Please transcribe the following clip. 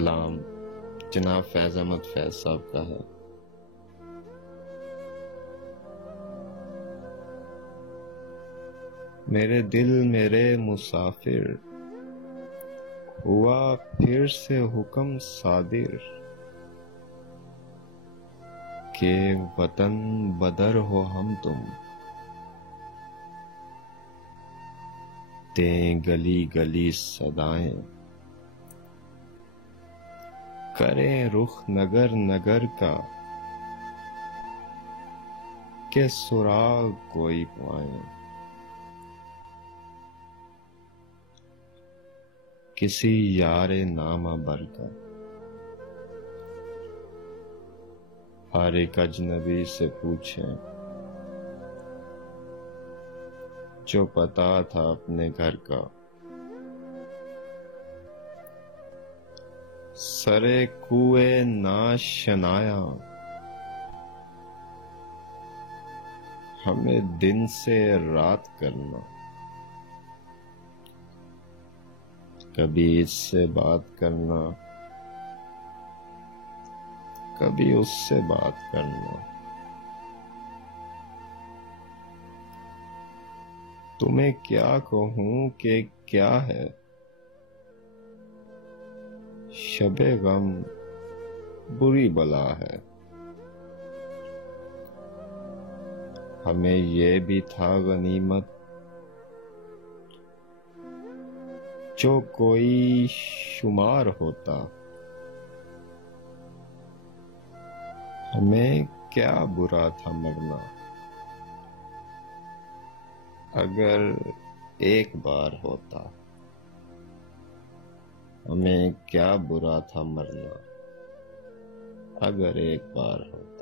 کلام جناب فیض احمد فیض صاحب کا ہے۔ میرے دل میرے مسافر، ہوا پھر سے حکم صادر، کہ وطن بدر ہو ہم تم، دیں گلی گلی صدائیں، کریں رخ نگر نگر کا، کہ سراغ کوئی پائیں، کسی یار نامہ بر کا۔ ہر ایک اجنبی سے پوچھیں جو پتا تھا اپنے گھر کا، سرے کوئے ناشنایاں، ہمیں دن سے رات کرنا، کبھی اس سے بات کرنا، کبھی اس سے بات کرنا۔ تمہیں کیا کہوں کہ کیا ہے، شب غم بری بلا ہے۔ ہمیں یہ بھی تھا غنیمت جو کوئی شمار ہوتا، ہمیں کیا برا تھا مرنا، اگر ایک بار ہوتا۔ ہمیں کیا برا تھا مرنا، اگر ایک بار ہوتا۔